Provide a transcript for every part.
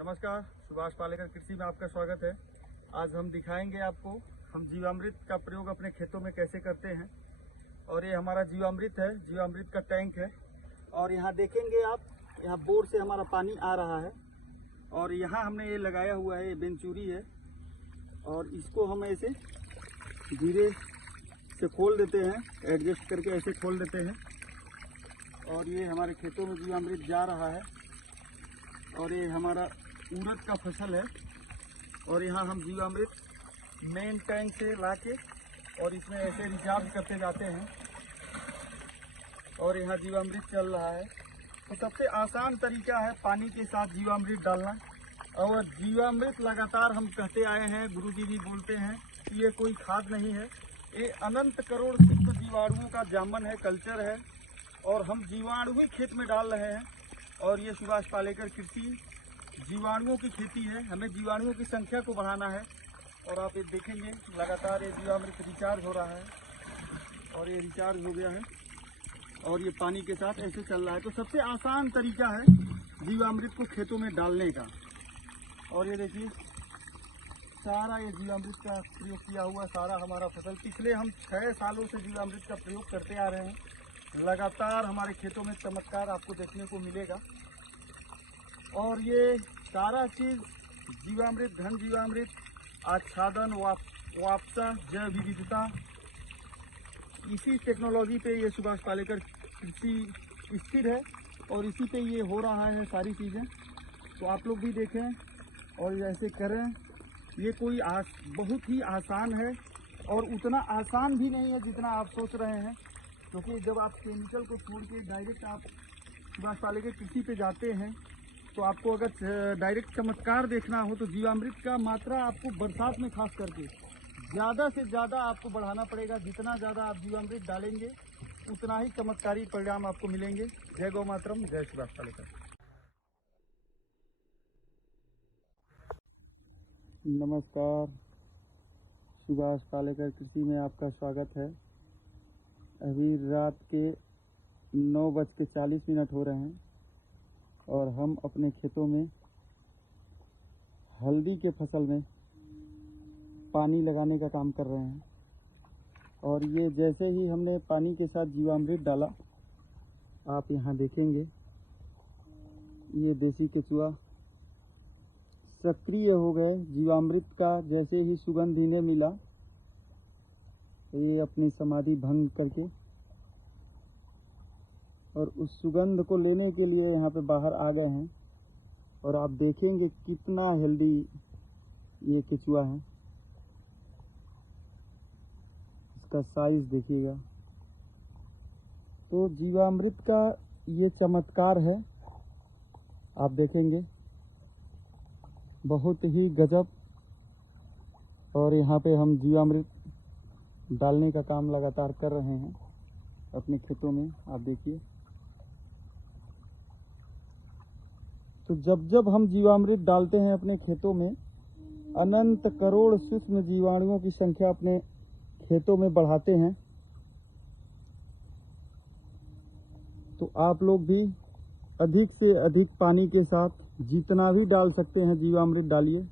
नमस्कार, सुभाष पालेकर कृषि में आपका स्वागत है। आज हम दिखाएंगे आपको हम जीवामृत का प्रयोग अपने खेतों में कैसे करते हैं। और ये हमारा जीवामृत है, जीवामृत का टैंक है। और यहाँ देखेंगे आप, यहाँ बोर से हमारा पानी आ रहा है और यहाँ हमने ये लगाया हुआ है, ये बेंचूरी है। और इसको हम ऐसे धीरे से खोल देते हैं, एडजस्ट करके ऐसे खोल देते हैं और ये हमारे खेतों में जीवामृत जा रहा है। और ये हमारा उड़द का फसल है और यहाँ हम जीवामृत मेन टैंक से लाके और इसमें ऐसे रिचार्ज करते जाते हैं और यहाँ जीवामृत चल रहा है। तो सबसे आसान तरीका है पानी के साथ जीवामृत डालना। और जीवामृत लगातार हम कहते आए हैं, गुरुजी भी बोलते हैं कि ये कोई खाद नहीं है, ये अनंत करोड़ शुद्ध जीवाणुओं का जामन है, कल्चर है। और हम जीवाणु ही खेत में डाल रहे हैं। और ये सुभाष पालेकर कृषि जीवाणुओं की खेती है, हमें जीवाणुओं की संख्या को बढ़ाना है। और आप ये देखेंगे लगातार ये जीवामृत रिचार्ज हो रहा है और ये रिचार्ज हो गया है और ये पानी के साथ ऐसे चल रहा है। तो सबसे आसान तरीका है जीवामृत को खेतों में डालने का। और ये देखिए सारा ये जीवामृत का प्रयोग किया हुआ सारा हमारा फसल, पिछले हम 6 सालों से जीवामृत का प्रयोग करते आ रहे हैं। लगातार हमारे खेतों में चमत्कार आपको देखने को मिलेगा। और ये सारा चीज़ जीवामृत, घन जीवामृत, आच्छादन, वापसा, जैव विविधता, इसी टेक्नोलॉजी पे ये सुभाष पालेकर कृषि स्थिर है और इसी पे ये हो रहा है सारी चीज़ें। तो आप लोग भी देखें और ऐसे करें। ये कोई बहुत ही आसान है और उतना आसान भी नहीं है जितना आप सोच रहे हैं। क्योंकि जब आप केमिकल को छोड़ के डायरेक्ट आप सुभाष पालेकर कृषि पे जाते हैं तो आपको अगर डायरेक्ट चमत्कार देखना हो तो जीवामृत का मात्रा आपको बरसात में खास करके ज़्यादा से ज़्यादा आपको बढ़ाना पड़ेगा। जितना ज़्यादा आप जीवामृत डालेंगे उतना ही चमत्कारी परिणाम आपको मिलेंगे। जय गौ मातरम, जय सुभाष पालेकर। नमस्कार, सुभाष पालेकर कृषि में आपका स्वागत है। अभी रात के 9:40 हो रहे हैं और हम अपने खेतों में हल्दी के फसल में पानी लगाने का काम कर रहे हैं। और ये जैसे ही हमने पानी के साथ जीवामृत डाला, आप यहाँ देखेंगे ये देसी केचुआ सक्रिय हो गए। जीवामृत का जैसे ही सुगंध इन्हें मिला, ये अपनी समाधि भंग करके और उस सुगंध को लेने के लिए यहाँ पे बाहर आ गए हैं। और आप देखेंगे कितना हेल्दी ये केचुआ है, इसका साइज देखिएगा। तो जीवामृत का ये चमत्कार है, आप देखेंगे बहुत ही गजब। और यहाँ पे हम जीवामृत डालने का काम लगातार कर रहे हैं अपने खेतों में, आप देखिए। तो जब जब हम जीवामृत डालते हैं अपने खेतों में, अनंत करोड़ सूक्ष्म जीवाणुओं की संख्या अपने खेतों में बढ़ाते हैं। तो आप लोग भी अधिक से अधिक पानी के साथ जितना भी डाल सकते हैं जीवामृत डालिए।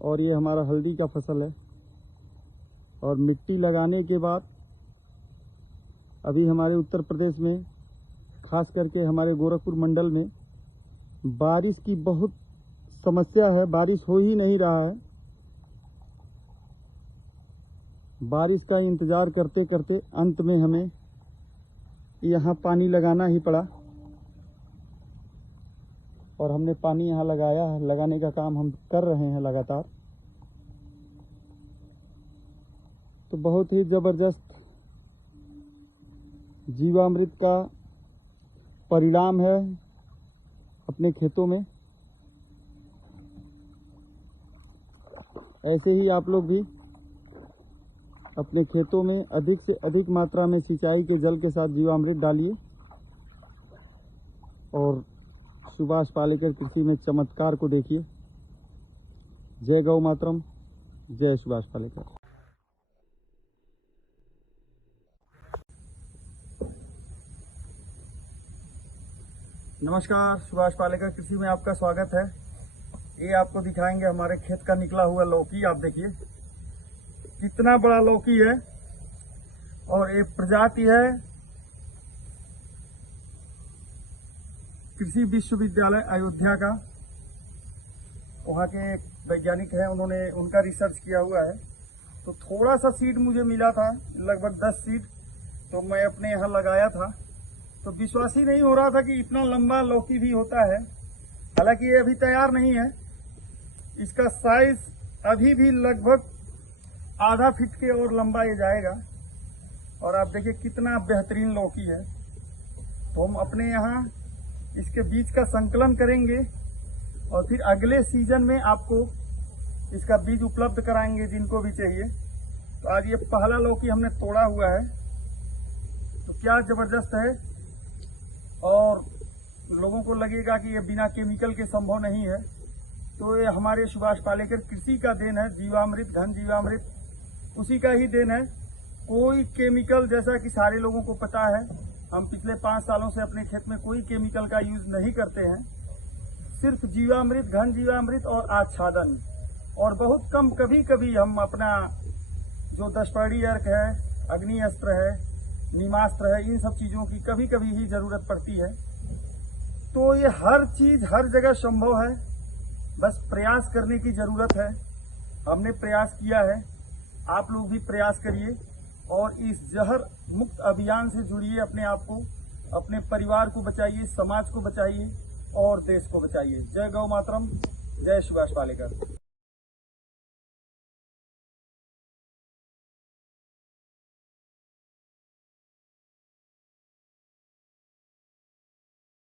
और ये हमारा हल्दी का फसल है। और मिट्टी लगाने के बाद अभी हमारे उत्तर प्रदेश में, खास करके हमारे गोरखपुर मंडल में बारिश की बहुत समस्या है। बारिश हो ही नहीं रहा है। बारिश का इंतज़ार करते करते अंत में हमें यहाँ पानी लगाना ही पड़ा और हमने पानी यहाँ लगाया है। लगाने का काम हम कर रहे हैं लगातार। तो बहुत ही ज़बरदस्त जीवामृत का परिणाम है अपने खेतों में। ऐसे ही आप लोग भी अपने खेतों में अधिक से अधिक मात्रा में सिंचाई के जल के साथ जीवामृत डालिए और सुभाष पालेकर कृषि में चमत्कार को देखिए। जय गौ मातरम, जय सुभाष पालेकर। नमस्कार, सुभाष पालेकर कृषि में आपका स्वागत है। ये आपको दिखाएंगे हमारे खेत का निकला हुआ लौकी। आप देखिए कितना बड़ा लौकी है, और ये प्रजाति है कृषि विश्वविद्यालय अयोध्या का। वहाँ के एक वैज्ञानिक हैं, उन्होंने उनका रिसर्च किया हुआ है। तो थोड़ा सा सीड मुझे मिला था, लगभग 10 सीड, तो मैं अपने यहाँ लगाया था। तो विश्वास ही नहीं हो रहा था कि इतना लंबा लौकी भी होता है। हालांकि ये अभी तैयार नहीं है, इसका साइज अभी भी लगभग आधा फीट के और लंबा ये जाएगा। और आप देखिए कितना बेहतरीन लौकी है। तो हम अपने यहाँ इसके बीज का संकलन करेंगे और फिर अगले सीजन में आपको इसका बीज उपलब्ध कराएंगे जिनको भी चाहिए। तो आज ये पहला लौकी हमने तोड़ा हुआ है, तो क्या जबरदस्त है। और लोगों को लगेगा कि ये बिना केमिकल के संभव नहीं है, तो ये हमारे सुभाष पालेकर कृषि का देन है। जीवामृत, घन जीवामृत उसी का ही देन है। कोई केमिकल, जैसा कि सारे लोगों को पता है, हम पिछले 5 सालों से अपने खेत में कोई केमिकल का यूज नहीं करते हैं। सिर्फ जीवामृत, घन जीवामृत और आच्छादन, और बहुत कम कभी कभी हम अपना जो 10 पौड़ी अर्क है, अग्नि अस्त्र है, नीमास्त्र है, इन सब चीजों की कभी कभी ही जरूरत पड़ती है। तो ये हर चीज हर जगह संभव है, बस प्रयास करने की जरूरत है। हमने प्रयास किया है, आप लोग भी प्रयास करिए और इस जहर मुक्त अभियान से जुड़िए। अपने आप को, अपने परिवार को बचाइए, समाज को बचाइए और देश को बचाइए। जय गौ मातरम, जय सुभाष पालेकर।